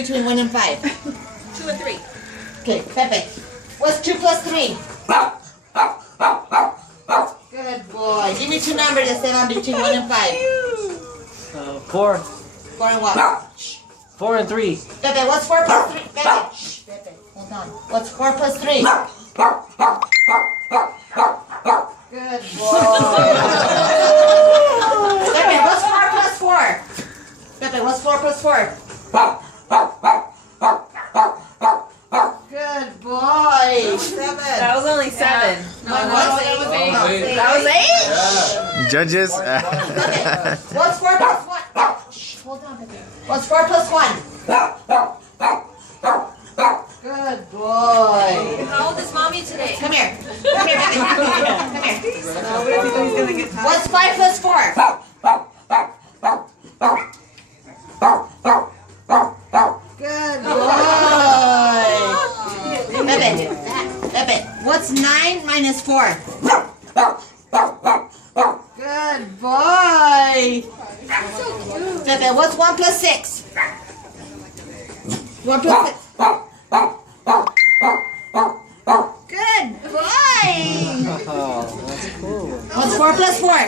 between 1 and 5? 2 and 3. Okay, Pepe. What's 2 plus 3? Good boy. Give me 2 numbers that say on between 1 and 5. 4. 4 and what? 4 and 3. Pepe, what's 4 plus 3? Pepe, shh, Pepe, hold on. What's 4 plus 3? Good boy. Pepe, what's 4 plus 4? Pepe, what's 4 plus 4? Good boy. 7. That was only 7. No, what's 8? That was 8? Judges. Pepe, what's 4 plus 1? Shh, hold on, Pepe. What's 4 plus 1? Good boy. How old is mommy today? Come here. Come here, Pepe. Come here. He's gonna get tired. What's 5 plus 4? Good boy. Pepe, what's 9 minus 4? Good boy. Pepe, what's 1 plus 6? 1 plus 6. Good boy. Oh, that's cool. What's 4 plus 4?